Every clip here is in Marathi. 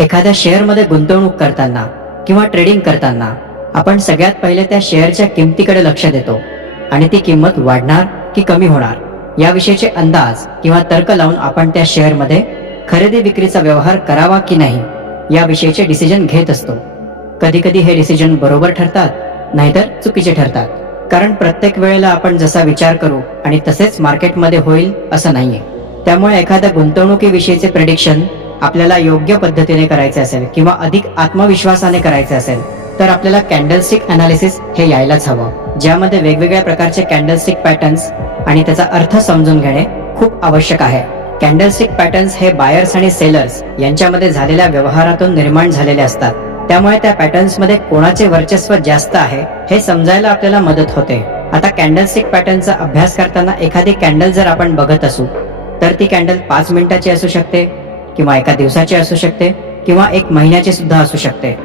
एखाद्या शेअरमध्ये गुंतवणूक करताना किंवा ट्रेडिंग करताना आपण सगळ्यात पहिले त्या शेअरच्या किमतीकडे लक्ष देतो आणि ती किंमत वाढणार की कमी होणार याविषयीचे अंदाज किंवा तर्क लावून आपण त्या शेअरमध्ये खरेदी विक्रीचा व्यवहार करावा की नाही याविषयीचे डिसिजन घेत असतो. कधी कधी हे डिसिजन बरोबर ठरतात, नाहीतर चुकीचे ठरतात. कारण प्रत्येक वेळेला आपण जसा विचार करू आणि तसेच मार्केटमध्ये होईल असं नाहीये. त्यामुळे एखाद्या गुंतवणुकीविषयीचे प्रेडिक्शन आपल्याला योग्य पद्धतीने करायचे असेल किंवा अधिक आत्मविश्वासाने करायचे असेल तर आपल्याला कॅन्डलस्टिक अनालिसिस हे यायलाच हवं, ज्यामध्ये वेगवेगळ्या प्रकारचे कॅन्डलस्टिक पॅटर्न्स आणि त्याचा अर्थ समजून घेणे खूप आवश्यक आहे. कॅन्डलस्टिक पॅटर्न्स हे बायर्स आणि सेलर्स यांच्यामध्ये झालेल्या व्यवहारातून निर्माण झालेले असतात. त्यामुळे त्या पॅटर्न्स मध्ये कोणाचे वर्चस्व जास्त आहे हे समजायला आपल्याला मदत होते. आता कॅन्डलस्टिक पॅटर्नचा अभ्यास करताना एखादी कॅन्डल जर आपण बघत असू तर ती कॅन्डल 5 मिनिटाची असू शकते किंवा एका दिवसाची असू शकते किंवा 1 महिन्याची सुद्धा असू शकते.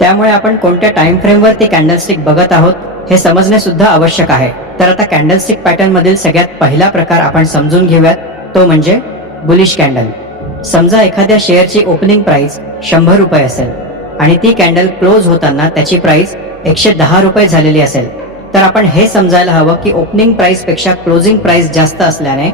त्यामुळे आपण कोणत्या टाइम फ्रेमवर ती कॅन्डलस्टिक बघत आहोत हे समजणे सुद्धा आवश्यक आहे. तर आता कॅन्डलस्टिक पॅटर्न मधील सगळ्यात पहिला प्रकार आपण समजून घेऊयात, तो म्हणजे बुलिश कॅन्डल. समजा एखाद्या शेअरची ओपनिंग प्राइस 100 रुपये असेल आणि ती कॅन्डल क्लोज होताना त्याची प्राइस 110 रुपये झालेली असेल तर आपण हे समजायला हवं की ओपनिंग प्राइस पेक्षा क्लोजिंग प्राइस जास्त असल्याने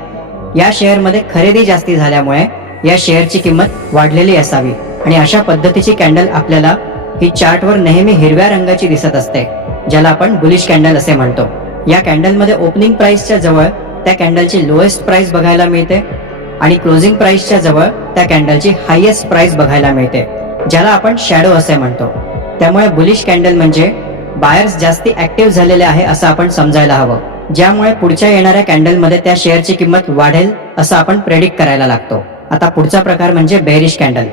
या शेअरमध्ये खरेदी जास्ती झाल्यामुळे या शेअरची किंमत वाढलेली असावी. आणि अशा पद्धतीची कॅन्डल आपल्याला ही चार्टवर नेहमी हिरव्या रंगाची दिसत असते, ज्याला आपण बुलिश कॅन्डल असे म्हणतो. या कॅन्डलमध्ये ओपनिंग प्राइसच्या जवळ त्या कॅन्डलची लोएस्ट प्राइस बघायला मिळते आणि क्लोजिंग प्राइसच्या जवळ त्या कॅन्डलची हायेस्ट प्राइस बघायला मिळते, ज्याला आपण शॅडो असे म्हणतो. त्यामुळे बुलिश कॅन्डल म्हणजे बायर्स जास्ती ऍक्टिव्ह झालेले आहे असं आपण समजायला हवं, ज्यामुळे पुढच्या येणाऱ्या कॅन्डलमध्ये त्या शेअरची किंमत वाढेल असं आपण प्रेडिक्ट करायला लागतो. आता पुढचा प्रकार म्हणजे बेरिश कॅन्डल.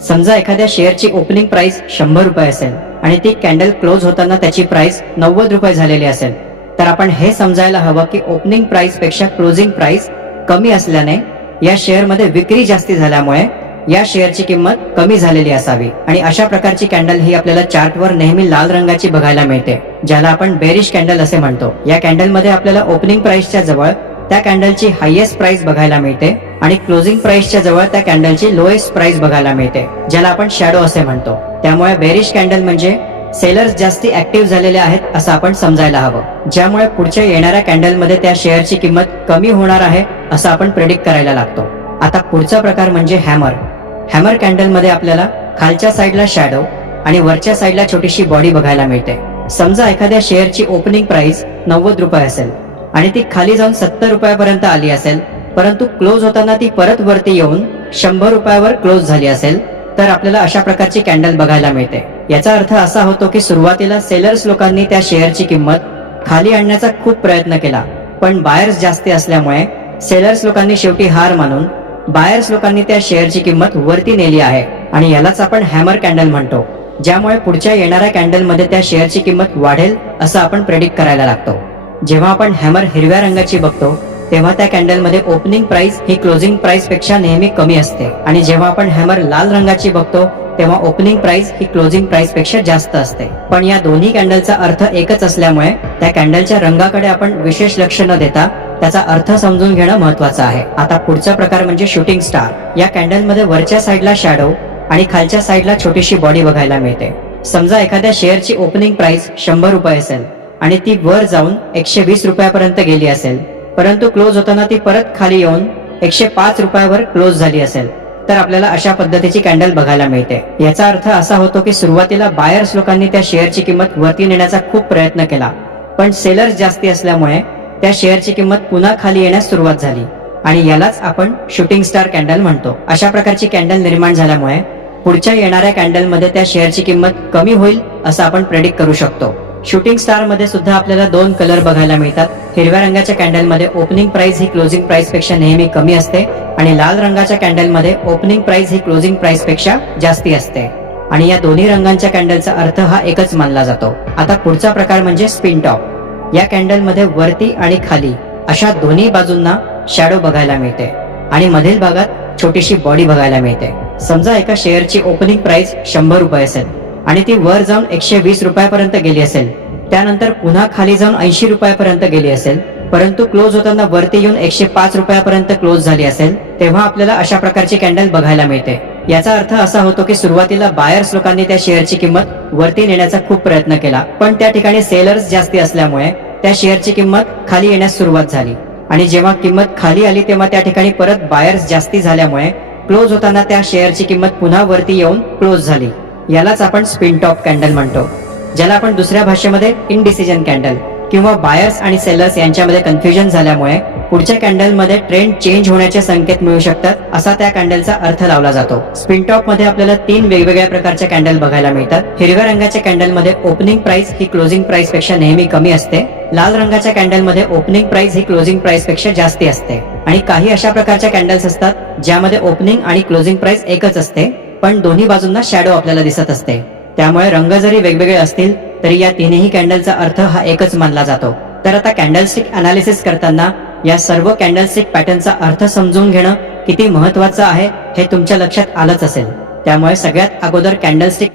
समजा एखाद्या शेअरची ओपनिंग प्राइस 100 रुपये असेल आणि ती कॅन्डल क्लोज होताना त्याची प्राइस 90 रुपये झालेली असेल तर आपण हे समजायला हवं की ओपनिंग प्राइस पेक्षा क्लोजिंग प्राइस कमी असल्याने या शेअरमध्ये विक्री जास्ती झाल्यामुळे या शेअरची किंमत कमी झालेली असावी. आणि अशा प्रकारची कॅन्डल ही आपल्याला चार्टवर नेहमी लाल रंगाची बघायला मिळते, ज्याला आपण बेरिश कॅन्डल असे म्हणतो. या कॅन्डलमध्ये आपल्याला ओपनिंग प्राइसच्या जवळ त्या कॅन्डलची हायेस्ट प्राइस बघायला मिळते आणि क्लोजिंग प्राइसच्या जवळ त्या कॅन्डलची लोएस्ट प्राइस बघायला मिळते, ज्याला आपण शॅडो असे म्हणतो. त्यामुळे बेरिश कॅन्डल म्हणजे सेलर्स जास्ती ऍक्टिव्ह झालेले आहेत असं आपण समजायला हवं, ज्यामुळे पुढच्या येणाऱ्या कॅन्डलमध्ये त्या शेअरची किंमत कमी होणार आहे असं आपण प्रेडिक्ट करायला लागतो. आता पुढचा प्रकार म्हणजे हॅमर. हॅमर कॅन्डल मध्ये आपल्याला खालच्या साईडला शॅडो आणि वरच्या साईडला छोटीशी बॉडी बघायला मिळते. समजा एखाद्या शेअरची ओपनिंग प्राइस 90 रुपये असेल आणि ती खाली जाऊन 70 रुपयापर्यंत आली असेल, परंतु क्लोज होताना ती परत वरती येऊन 100 रुपयावर क्लोज झाली असेल तर आपल्याला अशा प्रकारची कॅन्डल बघायला मिळते. याचा अर्थ असा होतो की सुरुवातीला सेलर्स लोकांनी त्या शेअरची किंमत खाली आणण्याचा खूप प्रयत्न केला, पण बायर्स जास्ती असल्यामुळे सेलर्स लोकांनी शेवटी हार मानून बायर्स लोकांनी त्या शेअरची किंमत वरती नेली आहे आणि यालाच आपण हॅमर कॅन्डल म्हणतो, ज्यामुळे पुढच्या येणाऱ्या कॅन्डलमध्ये त्या शेअरची किंमत वाढेल असं आपण प्रेडिक्ट करायला लागतो. जेव्हा आपण हॅमर हिरव्या रंगाची बघतो तेव्हा त्या कॅन्डलमध्ये ओपनिंग प्राइस ही क्लोजिंग प्राइस पेक्षा नेहमी कमी असते आणि जेव्हा आपण हॅमर लाल रंगाची बघतो तेव्हा ओपनिंग प्राइस ही क्लोजिंग प्राइस पेक्षा जास्त असते. पण या दोन्ही कॅन्डलचा अर्थ एकच असल्यामुळे त्या कॅन्डलच्या रंगाकडे आपण विशेष लक्ष न देता त्याचा अर्थ समजून घेणं महत्वाचं आहे. आता पुढचा प्रकार म्हणजे शूटिंग स्टार. या कॅन्डलमध्ये वरच्या साईडला शॅडो आणि खालच्या साईडला छोटीशी बॉडी बघायला मिळते. समजा एखाद्या शेअरची ओपनिंग प्राइस 100 रुपये असेल आणि ती वर जाऊन 120 रुपयापर्यंत गेली असेल, परंतु क्लोज होताना ती परत खाली येऊन 105 रुपयावर क्लोज झाली असेल तर आपल्याला अशा पद्धतीची कॅन्डल बघायला मिळते. याचा अर्थ असा होतो की सुरुवातीला बायर्स लोकांनी त्या शेअरची किंमत वरती नेण्याचा खूप प्रयत्न केला, पण सेलर्स जास्ती असल्यामुळे त्या शेअरची किंमत पुन्हा खाली येण्यास सुरुवात झाली आणि यालाच आपण शूटिंग स्टार कॅन्डल म्हणतो. अशा प्रकारची कॅन्डल निर्माण झाल्यामुळे पुढच्या येणाऱ्या कॅन्डलमध्ये त्या शेअरची किंमत कमी होईल असं आपण प्रेडिक्ट करू शकतो. शूटिंग स्टार मध्ये सुद्धा आपल्याला 2 कलर बघायला मिळतात. हिरव्या रंगाच्या कॅन्डल मध्ये ओपनिंग प्राइस ही क्लोजिंग प्राइस पेक्षा नेहमी कमी असते आणि लाल रंगाच्या कॅन्डल मध्ये ओपनिंग प्राइस ही क्लोजिंग प्राइस पेक्षा जास्ती असते आणि या दोन्ही रंगांच्या कॅन्डलचा अर्थ हा एकच मानला जातो. आता पुढचा प्रकार म्हणजे स्पिन टॉप. या कॅन्डल मध्ये वरती आणि खाली अशा दोन्ही बाजूंना शॅडो बघायला मिळते आणि मधील भागात छोटीशी बॉडी बघायला मिळते. समजा एका शेअरची ओपनिंग प्राइस 100 रुपये असेल आणि ती वर जाऊन 120 रुपयापर्यंत गेली असेल, त्यानंतर पुन्हा खाली जाऊन 80 रुपयापर्यंत गेली असेल, परंतु क्लोज होताना वरती येऊन 105 रुपयापर्यंत क्लोज झाली असेल, तेव्हा आपल्याला अशा प्रकारची कॅन्डल बघायला मिळते. याचा अर्थ असा होतो की सुरुवातीला बायर्स लोकांनी त्या शेअरची किंमत वरती नेण्याचा खूप प्रयत्न केला, पण त्या ठिकाणी सेलर्स जास्ती असल्यामुळे त्या शेअरची किंमत खाली येण्यास सुरुवात झाली आणि जेव्हा किंमत खाली आली तेव्हा त्या ठिकाणी परत बायर्स जास्ती झाल्यामुळे क्लोज होताना त्या शेअरची किंमत पुन्हा वरती येऊन क्लोज झाली. यालाच आपण स्पिन टॉप कॅन्डल म्हणतो, ज्याला आपण दुसऱ्या भाषेमध्ये इनडिसिजन कॅन्डल किंवा बायर्स आणि सेलर्स यांच्यामध्ये कन्फ्युजन झाल्यामुळे पुढच्या कॅन्डलमध्ये ट्रेंड चेंज होण्याचे संकेत मिळू शकतात असा त्या कॅन्डलचा अर्थ लावला जातो. स्पिन टॉप मध्ये आपल्याला 3 वेगवेगळ्या प्रकारच्या कॅन्डल बघायला मिळतात. हिरव्या रंगाच्या कॅन्डलमध्ये ओपनिंग प्राइस ही क्लोजिंग प्राइस पेक्षा नेहमी कमी असते. लाल रंगाच्या कॅन्डलमध्ये ओपनिंग प्राइस ही क्लोजिंग प्राइस पेक्षा जास्ती असते आणि काही अशा प्रकारच्या कॅन्डल्स असतात ज्यामध्ये ओपनिंग आणि क्लोजिंग प्राइस एकच असते, पण दोन्ही बाजूंना शॅडो आपल्याला दिसत असते. त्यामुळे रंग जरी वेगवेगळे असतील तरी या तिन्ही कॅन्डलचा अर्थ हा एकच मानला जातो. तर आता कॅन्डलस्टिक अनालिसिस करताना या सर्व कॅन्डलस्टिक पॅटर्नचा अर्थ समजून घेणं किती महत्वाचं आहे हे तुमच्या लक्षात आलंच असेल. त्यामुळे सगळ्यात अगोदर कॅन्डलस्टिक